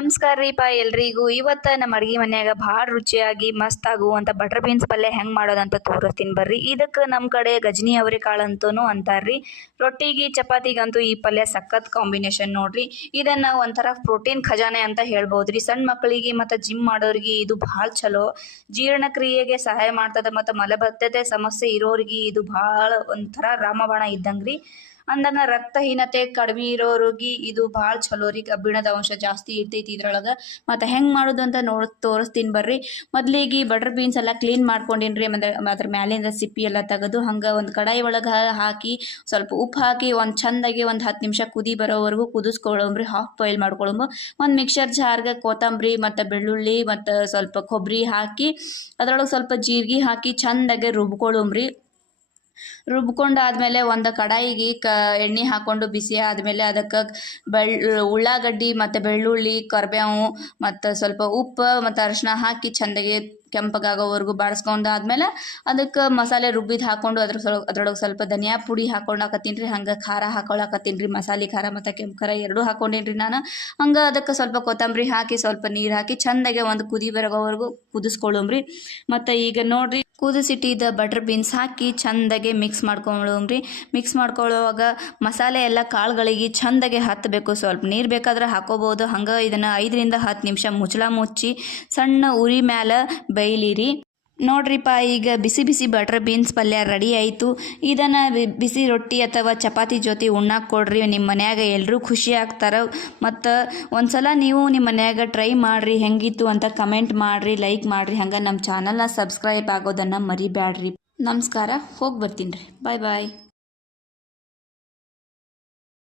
ನಮಸ್ಕಾರ ರೀಪಾ ಎಲ್ರಿಗೂ. ಇವತ್ತು ನಮ್ಮ ಅಡುಗೆ ಮನ್ಯಾಗ ಭಾಳ ರುಚಿಯಾಗಿ ಮಸ್ತ್ ಆಗುವಂಥ ಬಟರ್ ಬೀನ್ಸ್ ಪಲ್ಯ ಹೆಂಗೆ ಮಾಡೋದಂತ ತೋರಿಸ್ತೀನಿ ಬರ್ರಿ. ಇದಕ್ಕೆ ನಮ್ಮ ಕಡೆ ಗಜನಿ ಅವರೆಕಾಳು ಅಂತಲೂ ಅಂತಾರ್ರಿ. ರೊಟ್ಟಿಗೆ ಚಪಾತಿಗಂತೂ ಈ ಪಲ್ಯ ಸಖತ್ ಕಾಂಬಿನೇಷನ್ ನೋಡ್ರಿ. ಇದನ್ನು ಒಂಥರ ಪ್ರೋಟೀನ್ ಖಜಾನೆ ಅಂತ ಹೇಳ್ಬೋದು. ಸಣ್ಣ ಮಕ್ಕಳಿಗೆ ಮತ್ತು ಜಿಮ್ ಮಾಡೋರಿಗೆ ಇದು ಭಾಳ ಚಲೋ. ಜೀರ್ಣಕ್ರಿಯೆಗೆ ಸಹಾಯ ಮಾಡ್ತದೆ ಮತ್ತು ಮಲಬದ್ಧತೆ ಸಮಸ್ಯೆ ಇರೋರಿಗೆ ಇದು ಭಾಳ ಒಂಥರ ರಾಮಬಾಣ ಇದ್ದಂಗೆ ರೀ. ಅಂದಂಗೆ ರಕ್ತಹೀನತೆ ಕಡಿಮೆ ಇರೋರಿಗೆ ಇದು ಭಾಳ ಚಲೋ ರೀ. ಕಬ್ಬಿಣದ ಅಂಶ ಜಾಸ್ತಿ ಇರ್ತೈತಿ ಇದ್ರೊಳಗೆ. ಮತ್ತು ಹೆಂಗೆ ಮಾಡೋದು ಅಂತ ತೋರಿಸ್ತೀನಿ ಬರ್ರಿ. ಮೊದಲಿಗೆ ಬಟರ್ ಬೀನ್ಸ್ ಎಲ್ಲ ಕ್ಲೀನ್ ಮಾಡ್ಕೊಂಡಿನ್ರಿ. ಅದ್ರ ಮ್ಯಾಲಿಂದ ಸಿಪ್ಪಿ ಎಲ್ಲ ತೆಗೆದು ಹಂಗೆ ಒಂದು ಕಡಾಯಿ ಒಳಗೆ ಹಾಕಿ ಸ್ವಲ್ಪ ಉಪ್ಪು ಹಾಕಿ ಒಂದು ಚೆಂದಾಗಿ ಒಂದು 10 ನಿಮಿಷ ಕುದಿ ಬರೋವರೆಗೂ ಕುದಿಸ್ಕೊಳ್ಳೋಮ್ರಿ. Half boil ಮಾಡ್ಕೊಳ್ಳೋಂಬ. ಒಂದು ಮಿಕ್ಸರ್ ಜಾರ್ಗೆ ಕೊತ್ತಂಬರಿ ಮತ್ತು ಬೆಳ್ಳುಳ್ಳಿ ಮತ್ತು ಸ್ವಲ್ಪ ಕೊಬ್ಬರಿ ಹಾಕಿ ಅದರೊಳಗೆ ಸ್ವಲ್ಪ ಜೀರಿಗೆ ಹಾಕಿ ಚೆಂದಾಗಿ ರುಬ್ಕೊಳ್ಳೋಮ್ರಿ. ರುಬ್ಕೊಂಡಾದ್ಮೇಲೆ ಒಂದು ಕಡಾಯಿಗೆ ಎಣ್ಣೆ ಹಾಕ್ಕೊಂಡು ಬಿಸಿ ಆದಮೇಲೆ ಅದಕ್ಕೆ ಉಳ್ಳಾಗಡ್ಡಿ ಮತ್ತು ಬೆಳ್ಳುಳ್ಳಿ ಕರಿಬೇವು ಮತ್ತು ಸ್ವಲ್ಪ ಉಪ್ಪು ಮತ್ತು ಅರಿಶಿನ ಹಾಕಿ ಚೆಂದಾಗಿ ಕೆಂಪಗಾಗೋವರೆಗೂ ಬಾಡಿಸ್ಕೊಂಡಾದ್ಮೇಲೆ ಅದಕ್ಕೆ ಮಸಾಲೆ ರುಬ್ಬಿದ್ದು ಹಾಕ್ಕೊಂಡು ಅದ್ರೊಳಗೆ ಸ್ವಲ್ಪ ಧನಿಯಾ ಪುಡಿ ಹಾಕ್ಕೊಳಕತ್ತೀನಿ ರೀ. ಹಂಗೆ ಖಾರ ಹಾಕ್ಕೊಳಕತ್ತೀನಿ ರೀ. ಮಸಾಲೆ ಖಾರ ಮತ್ತು ಕೆಂಪು ಖಾರ ಎರಡೂ ಹಾಕ್ಕೊಂಡೀನಿ ರೀ ನಾನು. ಹಂಗೆ ಅದಕ್ಕೆ ಸ್ವಲ್ಪ ಕೊತ್ತಂಬರಿ ಹಾಕಿ ಸ್ವಲ್ಪ ನೀರು ಹಾಕಿ ಚೆಂದಾಗೆ ಒಂದು ಕುದಿ ಬರೋವರೆಗೂ ಕುದಿಸ್ಕೊಳ್ಳೋಮ್ರಿ. ಮತ್ತು ಈಗ ನೋಡಿರಿ ಕುದಿಸಿಟ್ಟಿದ್ದ ಬಟರ್ ಬೀನ್ಸ್ ಹಾಕಿ ಚೆಂದಾಗೆ ಮಿಕ್ಸ್ ಮಾಡ್ಕೊಳ್ಳೋಮ್ರಿ. ಮಿಕ್ಸ್ ಮಾಡ್ಕೊಳ್ಳೋವಾಗ ಮಸಾಲೆ ಎಲ್ಲ ಕಾಳುಗಳಿಗೆ ಚೆಂದಾಗೆ ಹತ್ತಬೇಕು. ಸ್ವಲ್ಪ ನೀರು ಬೇಕಾದ್ರೆ ಹಾಕೋಬೋದು. ಹಂಗೆ ಇದನ್ನು 5 ರಿಂದ 10 ನಿಮಿಷ ಮುಚ್ಚಳ ಮುಚ್ಚಿ ಸಣ್ಣ ಉರಿ ಮ್ಯಾಲೆ ಬೇಯಲಿರಿ. ನೋಡ್ರಿಪ್ಪ, ಈಗ ಬಿಸಿ ಬಿಸಿ ಬಟರ್ ಬೀನ್ಸ್ ಪಲ್ಯ ರೆಡಿ ಆಯಿತು. ಇದನ್ನು ಬಿಸಿ ರೊಟ್ಟಿ ಅಥವಾ ಚಪಾತಿ ಜೊತೆ ಉಣ್ಣಾಕ ಕೊಡ್ರಿ. ನಿಮ್ಮ ಮನ್ಯಾಗ ಎಲ್ಲರೂ ಖುಷಿ ಆಗ್ತಾರೆ. ಮತ್ತು ಒಂದ್ಸಲ ನೀವು ನಿಮ್ಮ ಮನ್ಯಾಗ ಟ್ರೈ ಮಾಡಿರಿ. ಹೆಂಗಿತ್ತು ಅಂತ ಕಮೆಂಟ್ ಮಾಡಿರಿ, ಲೈಕ್ ಮಾಡಿರಿ. ಹಂಗೆ ನಮ್ಮ ಚಾನಲ್ನ ಸಬ್ಸ್ಕ್ರೈಬ್ ಆಗೋದನ್ನು ಮರಿಬ್ಯಾಡ್ರಿ. ನಮಸ್ಕಾರ. ಹೋಗಿ ಬರ್ತೀನಿ ರೀ. ಬಾಯ್ ಬಾಯ್.